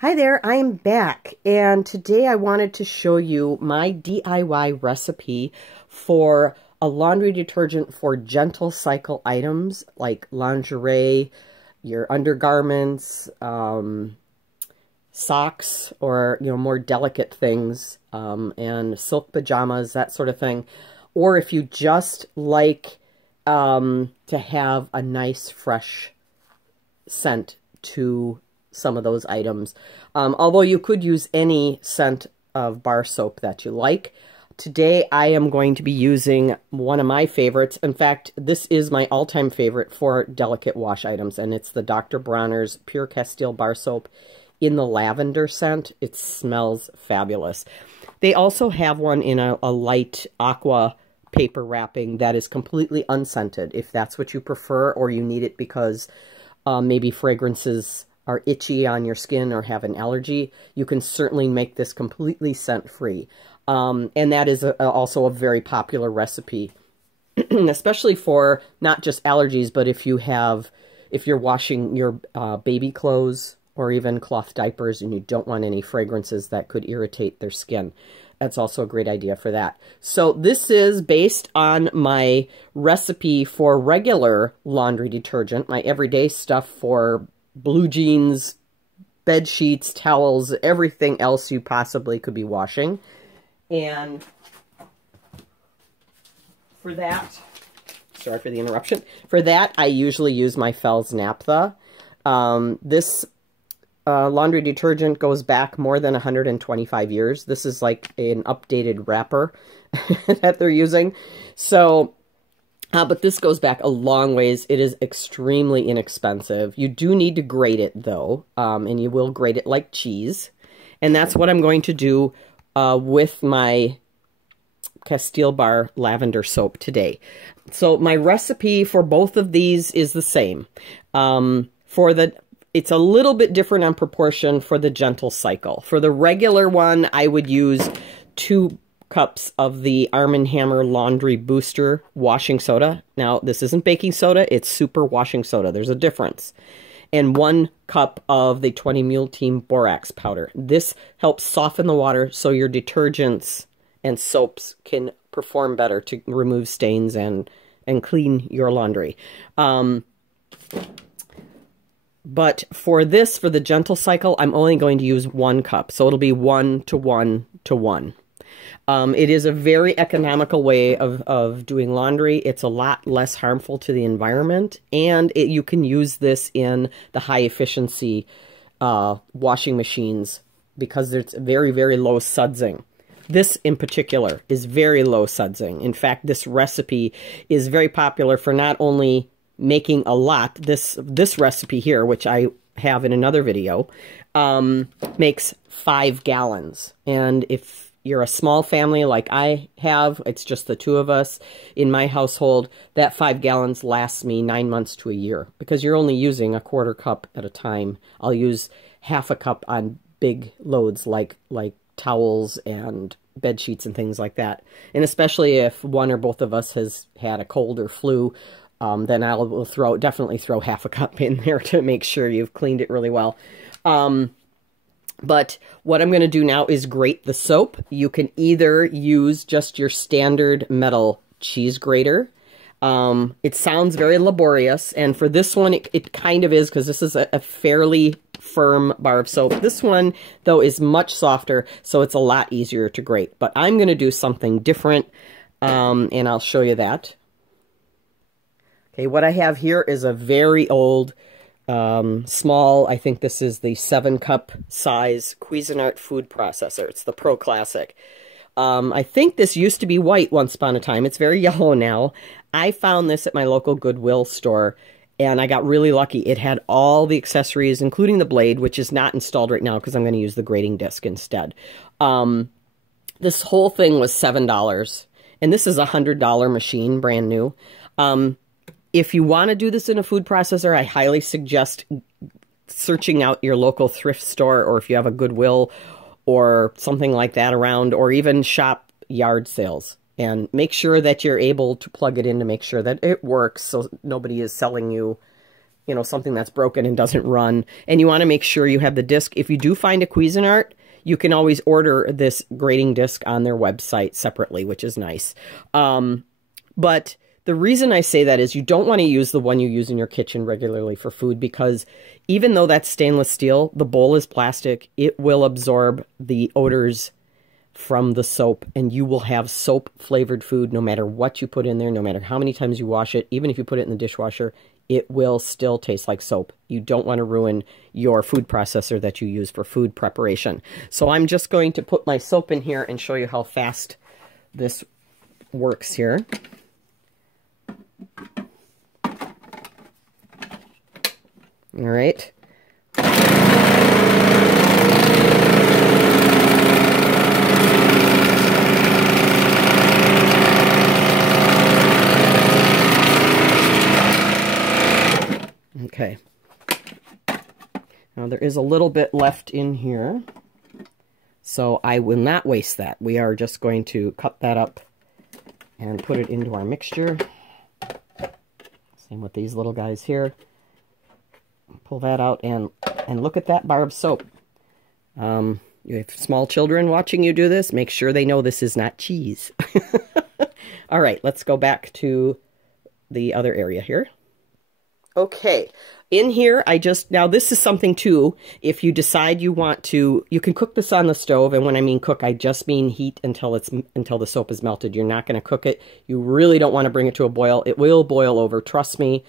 Hi there, I am back, and today I wanted to show you my DIY recipe for a laundry detergent for gentle cycle items like lingerie, your undergarments, socks, or more delicate things, and silk pajamas, that sort of thing. Or if you just like to have a nice fresh scent to some of those items. Although you could use any scent of bar soap that you like. Today I am going to be using one of my favorites. In fact, this is my all-time favorite for delicate wash items, and it's the Dr. Bronner's Pure Castile bar soap in the lavender scent. It smells fabulous. They also have one in a light aqua paper wrapping that is completely unscented, if that's what you prefer, or you need it because maybe fragrances are itchy on your skin or have an allergy. You can certainly make this completely scent-free. And that is also a very popular recipe, especially for not just allergies, but if you're washing your baby clothes or even cloth diapers and you don't want any fragrances that could irritate their skin. That's also a great idea for that. So this is based on my recipe for regular laundry detergent, my everyday stuff for blue jeans, bed sheets, towels, everything else you possibly could be washing. And for that, sorry for the interruption, for that I usually use my Fels Naptha. This laundry detergent goes back more than 125 years. This is like an updated wrapper that they're using. So, but this goes back a long ways. It is extremely inexpensive. You do need to grate it, though, and you will grate it like cheese. And that's what I'm going to do with my Castile Bar lavender soap today. So my recipe for both of these is the same. It's a little bit different on proportion for the gentle cycle. For the regular one, I would use 2 cups of the Arm & Hammer Laundry Booster washing soda. Now, this isn't baking soda, it's super washing soda. There's a difference. And 1 cup of the 20 Mule Team Borax powder. This helps soften the water so your detergents and soaps can perform better to remove stains and clean your laundry. But for this, for the gentle cycle, I'm only going to use 1 cup. So it'll be 1 to 1 to 1. It is a very economical way of doing laundry. It's a lot less harmful to the environment, and you can use this in the high-efficiency washing machines because it's very, very low sudsing. This, in particular, is very low sudsing. In fact, this recipe is very popular for not only making a lot. This recipe here, which I have in another video, makes 5 gallons. And if you're a small family like I have, it's just the 2 of us in my household, that 5 gallons lasts me 9 months to a year because you're only using a 1/4 cup at a time. I'll use 1/2 cup on big loads like towels and bed sheets and things like that. And especially if one or both of us has had a cold or flu, then I will definitely throw 1/2 cup in there to make sure you've cleaned it really well. But what I'm going to do now is grate the soap. You can either use just your standard metal cheese grater. It sounds very laborious, and for this one, it kind of is because this is a fairly firm bar of soap. This one, though, is much softer, so it's a lot easier to grate. But I'm going to do something different, and I'll show you that. Okay, what I have here is a very old small, I think this is the 7-cup size Cuisinart food processor. It's the Pro Classic. I think this used to be white once upon a time. It's very yellow now. I found this at my local Goodwill store, and I got really lucky. It had all the accessories, including the blade, which is not installed right now because I'm going to use the grating disc instead. This whole thing was $7, and this is a $100 machine, brand new. If you want to do this in a food processor, I highly suggest searching out your local thrift store, or if you have a Goodwill or something like that around, or even shop yard sales. And make sure that you're able to plug it in to make sure that it works so nobody is selling you you know, something that's broken and doesn't run. And you want to make sure you have the disc. If you do find a Cuisinart, you can always order this grating disc on their website separately, which is nice. But the reason I say that is you don't want to use the one you use in your kitchen regularly for food, because even though that's stainless steel, the bowl is plastic. It will absorb the odors from the soap, and you will have soap flavored food no matter what you put in there, no matter how many times you wash it. Even if you put it in the dishwasher, it will still taste like soap. You don't want to ruin your food processor that you use for food preparation. So I'm just going to put my soap in here and show you how fast this works here. All right. Okay. Now there is a little bit left in here, so I will not waste that. We are just going to cut that up and put it into our mixture. Same with these little guys here. Pull that out and look at that bar of soap. You have small children watching you do this, make sure they know this is not cheese. All right, let's go back to the other area here. Okay, in here, now this is something too, if you decide you want to, you can cook this on the stove, and when I mean cook, I just mean heat until the soap is melted. You're not going to cook it. You really don't want to bring it to a boil. It will boil over, trust me.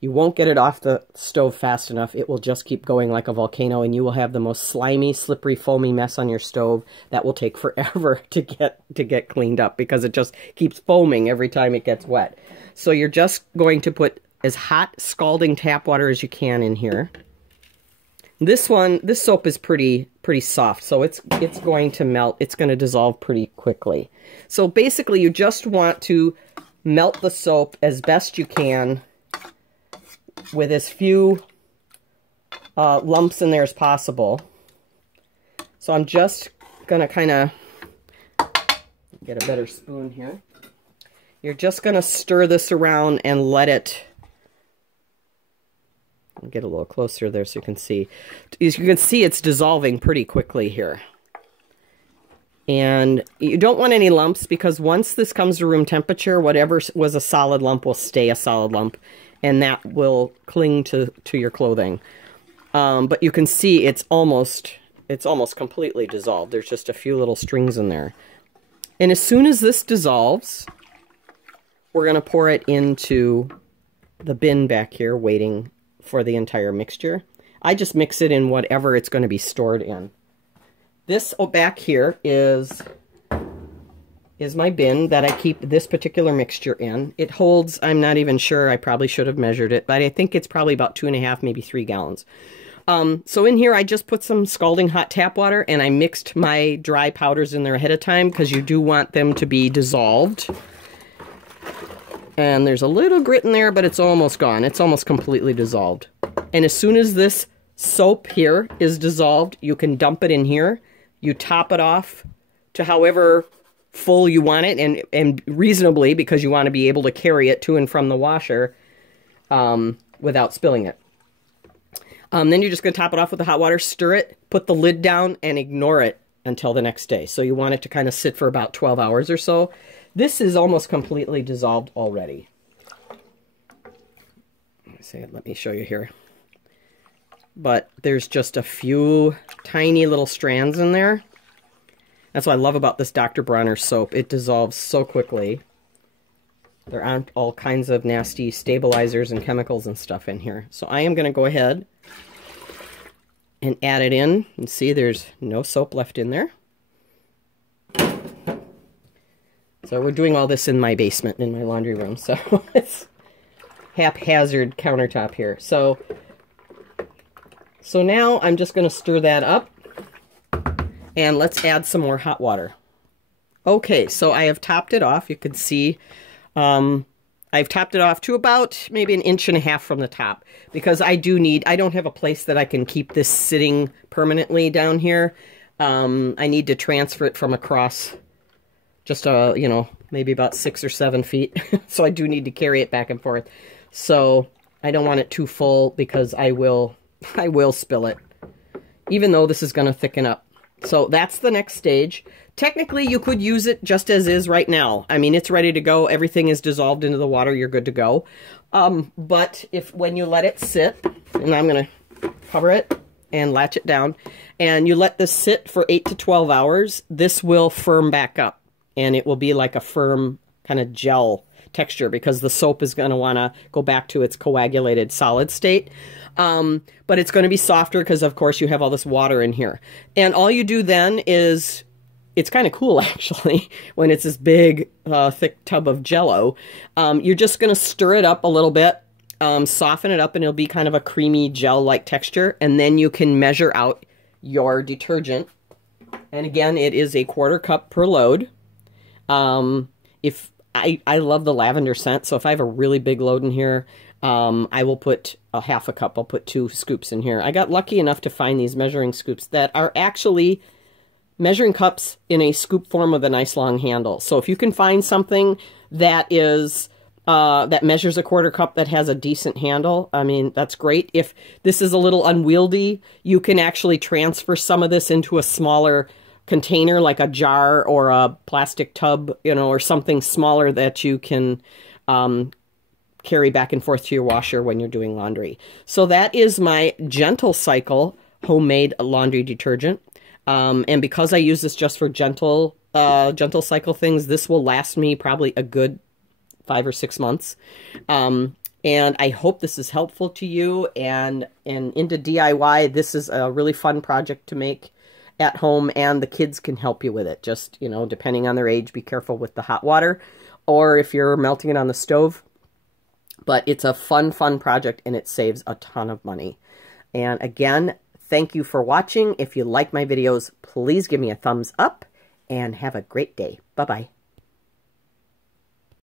You won't get it off the stove fast enough. It will just keep going like a volcano, and you will have the most slimy, slippery, foamy mess on your stove that will take forever to get cleaned up, because it just keeps foaming every time it gets wet. So you're just going to put as hot scalding tap water as you can in here. This soap is pretty soft, so it's going to melt. It's going to dissolve pretty quickly. So basically, you just want to melt the soap as best you can with as few lumps in there as possible. So I'm just going to kind of get a better spoon here. You're just going to stir this around and let it... I'll get a little closer there so you can see. As you can see, it's dissolving pretty quickly here. And you don't want any lumps, because once this comes to room temperature, whatever was a solid lump will stay a solid lump, and that will cling to your clothing. But you can see it's almost completely dissolved. There's just a few little strings in there. And as soon as this dissolves, we're going to pour it into the bin back here, waiting for the entire mixture. I just mix it in whatever it's going to be stored in. This back here is my bin that I keep this particular mixture in. It holds, I'm not even sure, I probably should have measured it, but I think it's probably about 2.5, maybe 3 gallons. So in here I just put some scalding hot tap water, and I mixed my dry powders in there ahead of time, because you do want them to be dissolved. And there's a little grit in there, but it's almost gone. It's almost completely dissolved. And as soon as this soap here is dissolved, you can dump it in here. You top it off to however full you want it, and reasonably, because you want to be able to carry it to and from the washer without spilling it. Then you're just going to top it off with the hot water, stir it, put the lid down, and ignore it until the next day. So you want it to kind of sit for about 12 hours or so. This is almost completely dissolved already. Let me show you here. But there's just a few tiny little strands in there. That's what I love about this Dr. Bronner soap. It dissolves so quickly. There aren't all kinds of nasty stabilizers and chemicals and stuff in here. So I am going to go ahead and add it in. And see, there's no soap left in there. So we're doing all this in my basement, in my laundry room. So it's haphazard countertop here. So now I'm just going to stir that up. And let's add some more hot water. Okay, so I have topped it off. You can see I've topped it off to about maybe 1.5 inches from the top, because I don't have a place that I can keep this sitting permanently down here. I need to transfer it from across just, maybe about 6 or 7 feet. So I do need to carry it back and forth. So I don't want it too full because I will spill it, even though this is going to thicken up. So that's the next stage. Technically, you could use it just as is right now. I mean, it's ready to go. Everything is dissolved into the water. You're good to go. But when you let it sit, and I'm going to cover it and latch it down, and you let this sit for 8 to 12 hours, this will firm back up, and it will be like a firm kind of gel texture because the soap is going to want to go back to its coagulated solid state. But it's going to be softer because, of course, you have all this water in here. And all you do then is, it's kind of cool, actually, when it's this big, thick tub of Jell-O. You're just going to stir it up a little bit, soften it up, and it'll be kind of a creamy gel-like texture. And then you can measure out your detergent. And again, it is a 1/4 cup per load. I love the lavender scent, so if I have a really big load in here, I will put a 1/2 cup. I'll put 2 scoops in here. I got lucky enough to find these measuring scoops that are actually measuring cups in a scoop form with a nice long handle. So if you can find something that is that measures a 1/4 cup that has a decent handle, I mean, that's great. If this is a little unwieldy, you can actually transfer some of this into a smaller container, like a jar or a plastic tub, you know, or something smaller that you can carry back and forth to your washer when you're doing laundry. So that is my Gentle Cycle homemade laundry detergent. And because I use this just for gentle cycle things, this will last me probably a good 5 or 6 months. And I hope this is helpful to you and into DIY. This is a really fun project to make at home, and the kids can help you with it. Just, you know, depending on their age, be careful with the hot water, or if you're melting it on the stove. But it's a fun project, and it saves a ton of money. And again, thank you for watching. If you like my videos, please give me a thumbs up, and have a great day. Bye-bye.